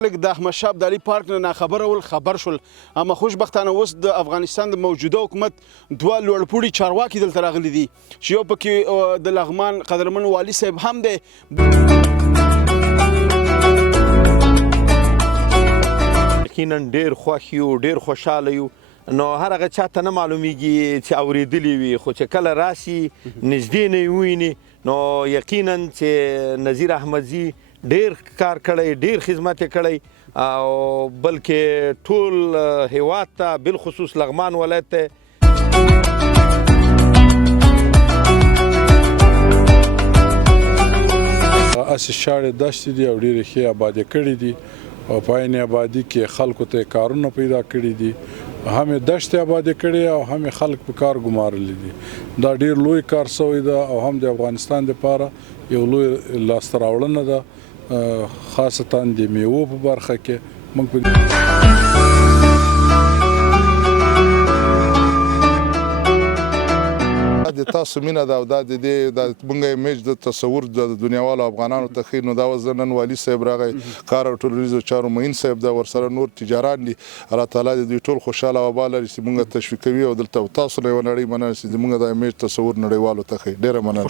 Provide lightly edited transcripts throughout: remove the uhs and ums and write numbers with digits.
د احمدشاه ابدالي پارک نه ناخبره ول خبر شول، اما خوشبختانه اوس د افغانستان د موجوده حکومت دوه لوړپوړي چارواکي دلته راغلي دي چې یو پکې د لغمان قدرمن والي صاحب هم دی. یقینا ډېر خوښ یو، ډېر خوشحاله یو. نو هر هغه چاته نه معلومیږي چې اورېدلی وي، خو چې کله راسي نږدې نه یې وویني نو یقینا چې نظیر احمدزي ډېر کار کړی، ډېر خدمت یې کړی او بلکې ټول هیواد ته بالخصوص لغمان ولایت ته اسې شاړې دښتې دي او ډېرې ښې آبادې کړي دي او په عین آبادي کې خلکو ته کارونه پیدا کړي دي، هم یې دښتې آبادې کړي او هم یې خلک په کار ګمارلی دي. دا ډېر لوی کار سوی ده او هم د افغانستان دپاره یو لوی لاسته راوړنه ده، خاصتا د میوو په برخه کې موږ د تاسو مینه ده او دا د دې د موږ ایمیج د تصور د دنیاوالو افغانانو ته ښیي. نو دا اوس نن والي صاحب راغی، کار او ټولنیزو چارو معین صاحب ده، ورسره نور تجاران دي. الله تعالی د دوی ټول خوشحاله او اباد لري چې موږ تشویقوي او دلته تاسو نه یوه نړۍ مننه چې زموږ د ایمیج تصور نړیوالو ته ښیي. ډېره مننه.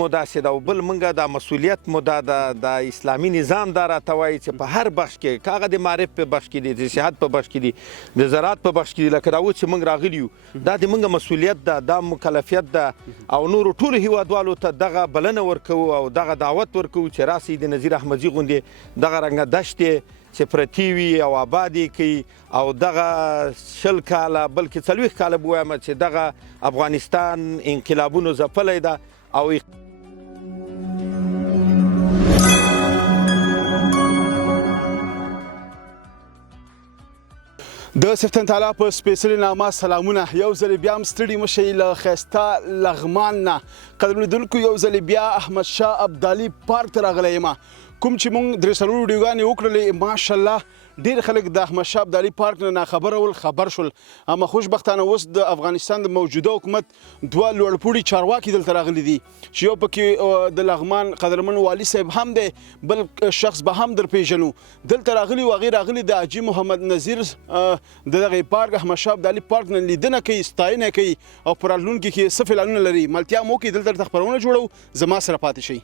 مو داسې ده او بل موږ دا مسؤلیت مو دا ده د اسلامي نظام دا راته وایي چې په هر بخش کې که هغه د معرف په بخش کې دي، د صحت په بخش کې دي، د زراعت په بخش کې دي، لکه دا اوس چې موږ راغلي یو دا د موږ مسؤلیت ده، دا مکلفیت ده او نورو ټولو هیوادوالو ته دغه بلنه ورکوو او دغه دعوت ورکوو چې راسئ د نظیر احمدزي غوندې دغه رنګه دښتې چې پرتې وي او آبادې کوي او دغه 20 کاله بلکې 40 کاله به ووایم چې دغه افغانستان انقلابونو ځپلی ده او د څښتن تعالی په سپېڅلې نامه سلامونه. یو ځل بیا هم ستړي مه شئ له ښایسته لغمان نه. قدر لیدونکو یو ځل بیا احمدشاه ابدالي پارک ته راغلی یم. کوم چې موږ 3 ویډیوګانې وکړلې ماشاءالله ډېر خلک د احمدشاه ابدالي پارک نه ناخبره ول خبر شول، اما خوشبختانه اوس د افغانستان د موجوده حکومت دوه لوړپوړي چارواکي دلته راغلي دي چې یو پکې د لغمان قدرمن والي صاحب هم دی، بل شخص به هم در پیژنو. دلته راغلي و هغې راغلي د حاجي محمد نظیر د دغه پارک احمدشاه ابدالي پارک نه لیدنه کوي، ستاینه کوي او په راتلونکي کې څه پلانونه لري. ملتیا مو کې دلته خپرونه جوړو، زما سره پاتې شئ.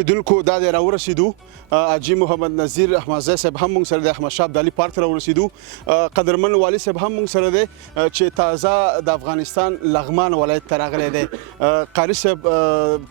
لیدونکو دا د راورسېدو حاجي محمد نذیر احمدزی صاحب هم موږ سره د احمد شاه ابدالي پارک ته راورسېدو قدرمن والي صاحب هم موږ سره دی چې تازه د افغانستان لغمان ولایت ته راغلی دی قاري صاحب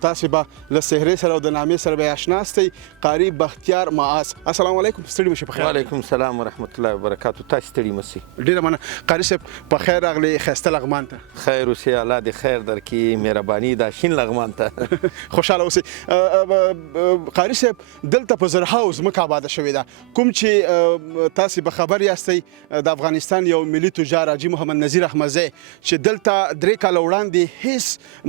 تاسې به له صحرې سره او د نامې سره به آشنا استئ قاري بختیار معاذ السلام علیکم ستړي مه شئ په خیر وعلیکم السلام ورحمت الله وبرکاتو تاسو ستړي مه شئ ډېره مننه قاري صاحب په خیر راغلی ښایسته لغمان ته خیر اوسئ الله دې خیر درکړي مهرباني دا شین لغمان ته خوشحاله اوسئ قاري صاحب دلته په زرهاو ځمکه آباده شوې ده کوم چې تاسې به خبر یاستئ د افغانستان یو ملي تجار حاجي محمد نذیر احمدزی چې دلته 3 کاله وړاندې هیڅ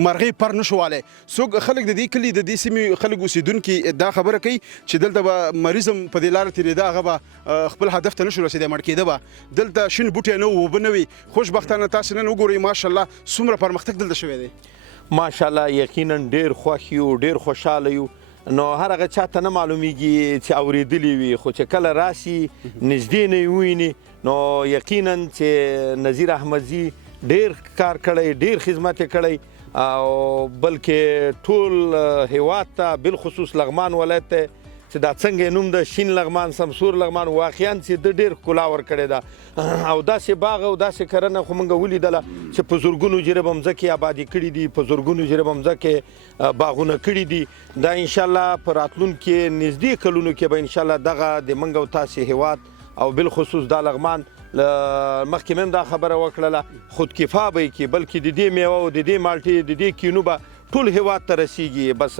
مرغۍ پر نشو والی څوک خلک د دې کلي د دې سیمې خلک اوسېدونکي دا خبره کوي چې دلته به مریض هم په دې لاره تېرېده هغه به خپل هدف ته نشو رسېدی مړ کېده به دلته شین بوټی نه و اوبه نه وي خوشبختانه تاسې نن وګورئ ماشاءالله څومره پرمختګ دلته شوی دی ماشاءالله یقینا ډېر خوښ یو ډېر خوشحاله یو نو هر هغه چاته نه معلومیږي چې اورېدلی وي خو چې کله راسي نږدې نه یې وویني نو یقینا چې نذیر احمدزي ډېر کار کړی ډېر خدمت یې کړی او بلکې ټول هیواد ته بالخصوص لغمان ولایت ته چې دا څنګه نوم د شین لغمان سمسور لغمان واقعا چې د ډېر ښکلا ورکړې ده او داسې باغ او داسې کرنه خو موږ ولیدله چې په زرګونو جربه مځکې آبادي کړي دي په زرګونو جربه مځکې باغونه کړي دي دا انشاءالله په راتلونکي نږدې کلونو کې به انشاءالله دغه د موږ او تاسې هیواد او بالخصوص دا لغمان مخکې مې هم دا خبره وکړله خودکفا به یې کړي بلکې د دې میوه او د دې مالټې د دې کینو به ټول هیواد ته رسیږي بس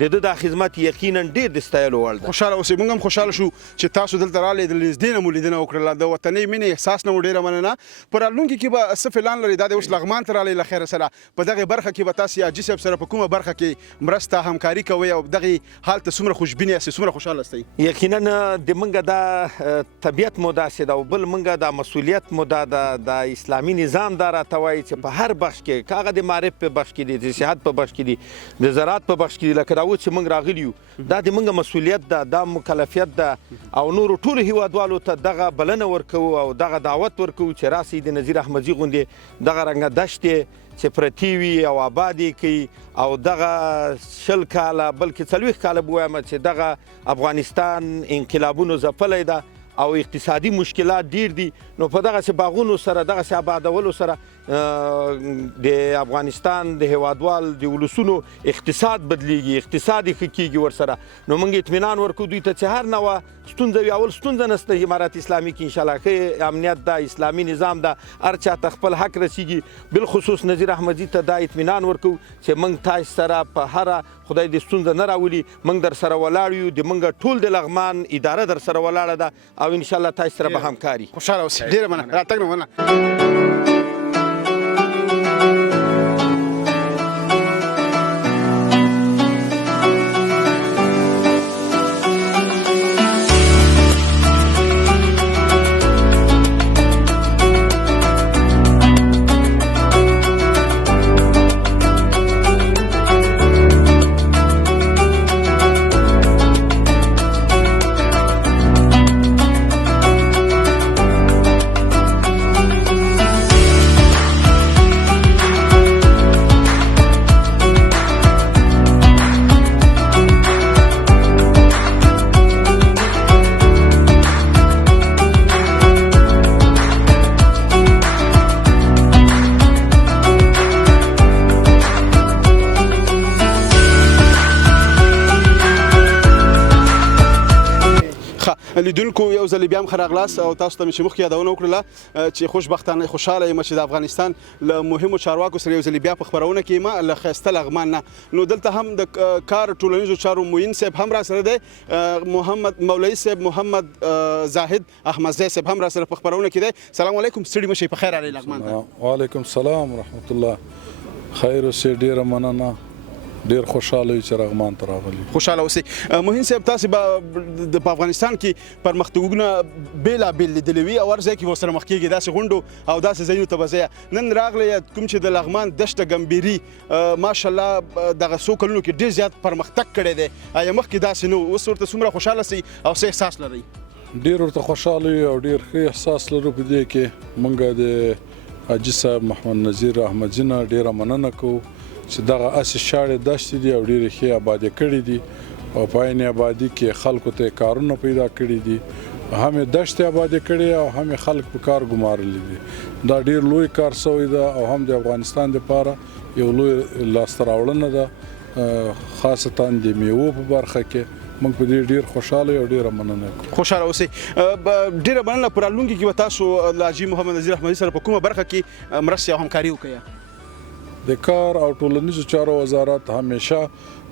د ده دا خدمت یقینا ډېر د ستایلو وړ ده خوشحاله اوسئ موږ هم خوشحاله شو چې تاسو دلته راغلئ د نږدې نه مو لیدنه وکړله د وطنۍ مینې احساس نه مو ډېره مننه په راتلونکي کې به څه پلان لرئ دا د اوس لغمان ته راغلئ له خیره سره په دغې برخه کې به تاسې حاجي صاحب سره په کومه برخه کې مرسته همکاري کوئ او دغې حال ته څومره خوشبین یاستئ څومره خوشحاله استئ یقینا د موږ دا طبیعت مو داسې ده او بل موږ دا مسؤلیت مو دا د اسلامي نظام دا راته وایي چې په هر بخش کې که هغه د معرف په بخش کې دي د صحت په بخش کې دي د زراعت په بخش کې لکه دا اوس چې موږ راغلي یو دا د موږ مسؤلیت ده دا مکلفیت ده او نورو ټولو هیوادوالو ته دغه بلنه ورکوو او دغه دعوت ورکوو چې راسئ د نذیر احمدزي غوندې دغه رنګه دشتې چې پرتې وي او آباد یې کوي او دغه 20 کاله بلکې 40 کاله به ووایم چې دغه افغانستان انقلابونو ځپلی ده او اقتصادي مشکلات ډیر دي نو په دغسې باغونو سره دغسې آبادولو سره د افغانستان د هیوادوال د ولسونو اقتصاد بدلیږي اقتصاد یې ښه کېږي ورسره نو موږ اطمینان ورکوو دوی ته چې هر نوعه ستونزه وي اول ستونزه نشته امارات اسلامي کې انشاءالله ښه امنیت ده اسلامي نظام ده هر چاته خپل حق رسیږي بالخصوص نذیر احمدزي ته دا اطمینان ورکوو چې موږ تاسو سره په هره خدای دې ستونزه نه راولي موږ در سره ولاړ یو د موږ ټول د لغمان اداره در سره ولاړه ده او انشاءالله تاسو سره به همکاري خوشحاله اوسئ ډېره مننه راتګ نه مننه لیدونکو یو ځل بیا هم ښه راغلاست او تاسو ته مې چې مخکې یادونه وکړله چې خوشبختانه خوشحاله یم چې د افغانستان له مهمو چارواکو سره یو ځل بیا په خپرونه کې یم له ښایسته لغمان نه نو دلته هم د کار ټولنیزو چارو معین صاحب هم را سره دی محمد مولوي صاحب محمد زاهد احمدزی صاحب هم را سره په خپرونه کې دی سلام علیکم ستړي مه شئ په خیر راغلئ لغمان ته وعلیکم السلام ورحمت الله خیر اوسئ ډېره مننه ډیر خوشاله یو چې لغمان ته راغلي خوشاله اوسئ موهین صاحب تاسې به په افغانستان کې پرمختګونه بېلابېل لیدلي وي او هر ځای کې به ورسره مخ کېږي داسې غونډو او داسې ځایونو ته به ځئ نن راغلی کوم چې د لغمان دشته ګمبیري ماشاءالله دغه څو کلونو کې ډېر زیات پرمختګ کړی دی ایا مخکې داسې نه و اوس ورته څومره خوشحاله سئ او څه احساس لرئ ډیر ورته خوشاله یو او ډیر ښه احساس لرو په دې کې موږ د حاجي صاحب محمد نذیر احمدزي نه ډیره مننه کوو چې دغه اسې شاړې دښتې دي او ډېرې ښې آبادې کړې دي او په عین آبادي کې خلکو ته کارونه پیدا کړي دي، هم دشت آبادي کړي او هم خلک په کار ګمارلي دي. دا ډیر لوی کار شوی ده او هم د افغانستان لپاره یو لوی لاسته راوړنه ده، خاصتا د میوو په برخه کې. موږ په دې ډیر خوشاله او ډیره مننه کوو. خوشاله اوسئ. ډیره مننه. پر راتلونکي کې به تاسو له حاجي محمد نذیر احمدي سره په کومه برخه کې مرستې او همکاري وکړئ؟ د کار او ټولنیزو چارو وزارت همیشه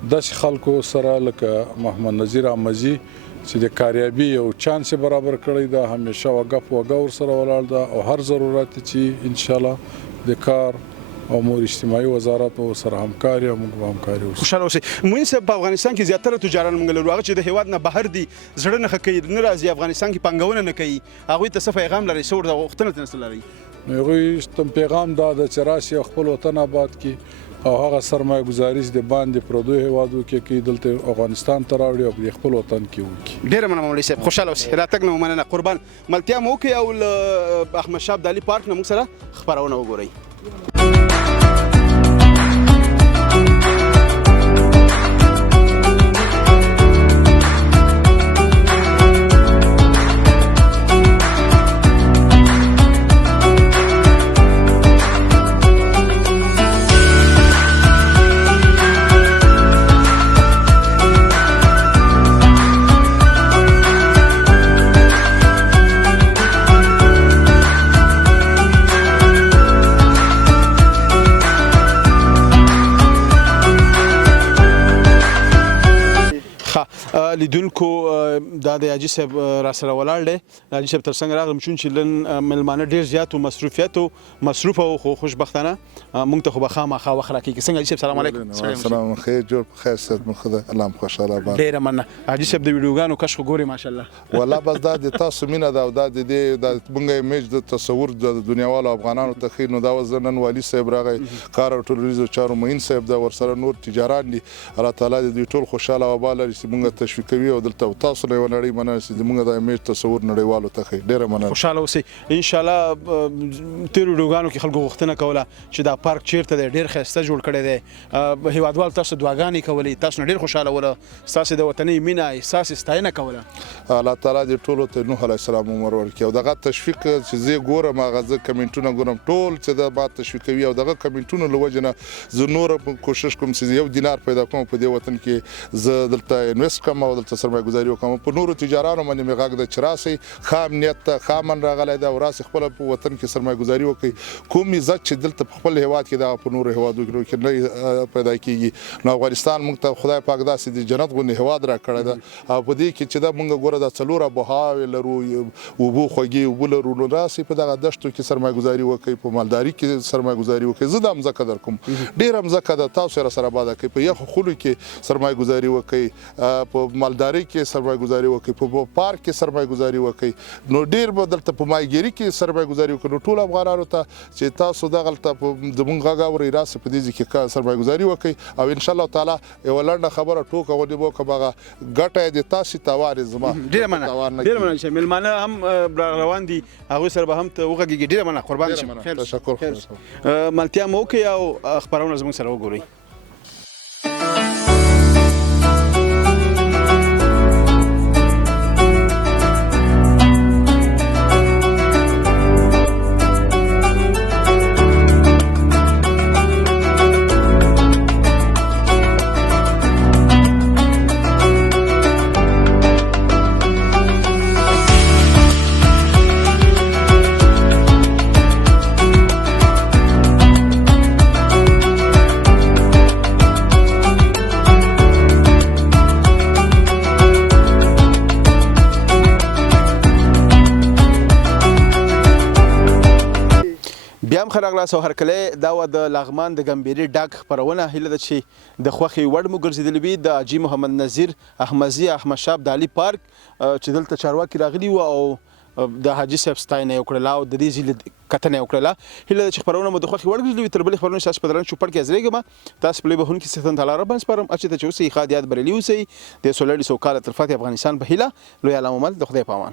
داسې خلکو سره لکه محمد نذیر احمدي چې د کاریابي یو چانس برابر کړی ده، همیشه وقف ورسره ولاړ ده او هر ضرورت چې انشاءالله د کار او امور اجتماعي وزارت سره همکاري او موږ همکاري وکړو. خوشاله اوسئ. موږ په افغانستان کې زیاتره تجاران موږ لرو، هغه چې د هیواد نه بهر دي زړه نه ښه کوي، نه راځي افغانستان کې پانګونه نه کوي، هغوی ته څه پیغام لرئ؟ څه ورته غوښتنه ترې لرئ؟ هغوی ته پیغام دا ده چې راشي خپل وطن آباد کړي او هغه سرمایه گذاري د باندې پردو هیوادو کې کوي دلته افغانستان ته راوړي او په خپل وطن کې وکړي. ډیره مننه مولوي صاحب، خوشاله اوسئ. راتګ نه مننه. قربان ملتیا مو وکړئ او له احمد شاه ابدالي پارک نه موږ سره خپرونه وګورئ. لیدونکو دا د حاجي صاحب را سره ولاړ دی. حاجي صاحب ترڅنګ راغلم چې نن مېلمانه ډېر زیات و، مصروف او خو خوشبختانه موږ ته خو به خامخا وخت راکېږي. څنګه حاجي صاحب؟ سلام علیکم. سلام خیر جوړ په خیر صحت مو ښه ده، الله مو خوشحاله باندې. ډېره مننه. حاجي صاحب د ویډیوګانو کش خو ګورې ماشاءالله. والله بس دا د تاسو مینه ده او دا د دې د موږ ایمیج د تصور د دنیاوالو افغانانو ته ښي. نو دا اوس نن والي صاحب راغی، کار او ټولنیزو چارو معین صاحب دا ورسره نور تجاران دي. الله تعالی د دوی ټول خوشحاله او باله چې موږ تشویقوي او دلته تاسو له نړۍ مننه چې موږ د ایمیج تصور نړیوالو ته ښي. ډېره مننه. خوشاله اوسئ. ان شاء الله تیر ویډیوګانو کې خلکو غوښتنه کوله چې دا پارک چیرته دی، ډېر ښایسته جوړ کړی دی. هیوادوال تاسو دعاګانې کولې، تاسو نه ډېر خوشاله وله، ستاسو د وطني مینه احساس ستاینه کوله. الله تعالی دې ټولو ته نوح علیه السلام عمر ورکړي او دغه تشویق چې زه ګورم، هغه زه کمنټونه ګورم ټول چې دا ما تشویقوي او دغه کمنټونو له وجې نه زه نوره کوشش کوم چې یو دینار پیدا کوم په دې وطن کې، زه دلته انویسټ کوم او دلته سرمایه ګذاري وکړم. په نورو تجارانو باندې مې غږ ده چې راسئ، ښه امنیت ته ښه امن راغلی ده او راسئ خپله په وطن کې سرمایه ګذاري وکړئ. کوم عزت چې دلته په خپل هیواد کې دغه په نورو هیوادو کې نه پیدا کېږي. نو افغانستان موږ ته خدای پاک داسې د جنت غوندې هیواد راکړی ده او په دې کې چې دا موږ ګوره دا څلور آبهواوې لرو، اوبه خوږې اوبه لرو. نو راسئ په دغه دشتو کې سرمایه ګذاري وکړئ، په مالداري کې سرمایه ګذاري وکړئ. زه دا مځکه در کوم، ډېره مځکه ده، تاسو یې راسره آباده کړئ. په یخو خولو کې سرمایه ګذاري وکړئ، په مالداري کې سرمایه ګذاري وکړئ، په پارک کې سرمایه ګذاري وکړئ. نو ډېر به دلته په ماهیګیري کې سرمایه ګذاري وکړئ. نو ټول افغانانو ته چې تاسو دغلته زموږ غږ اورئ، راسئ په دې ځای کې سرمایه ګذاري وکړئ او انشاءالله تعالی یوه لنډه خبره ټوکه غوندې به وکړم، هغه ګټه یې د تاسې تاوان یې زما. ډېره مننه. ډېره مننه چې مېلمانه هم روان دي، هغوی سره به هم ته وغږېږي. ډېره مننه. قربان شم. تشکر. ملتیا مو وکړئ او خپرونه زموږ سره وګورئ. بیا هم ښه راغلاست او هرکلی دا وه د لغمان د ګمبېري ډاک خپرونه. هیله ده چې د خوښې وړ مو ګرځېدلي وي د حاجي محمد نذیر احمدي احمد شاه ابدالي پارک چې دلته چارواکي راغلي وو او د حاجي صاحب ستاینه یې وکړله او د دې ځای کتنه یې وکړله. هیله ده چې خپرونه مو د خوښې وړ ګرځېدلي وي. تر بلې خپرونې ستاسو په درانه چوپړ کې حاضرېږم. تاسو په لوی بهونکي څښتن تعالی رب سپارم چې ته چې اوسئ ښه یاد بریالي اوسئ. د سولړي سوکاله تلفاتې افغانستان په هیله. لوی علامه مل د خدای په امان.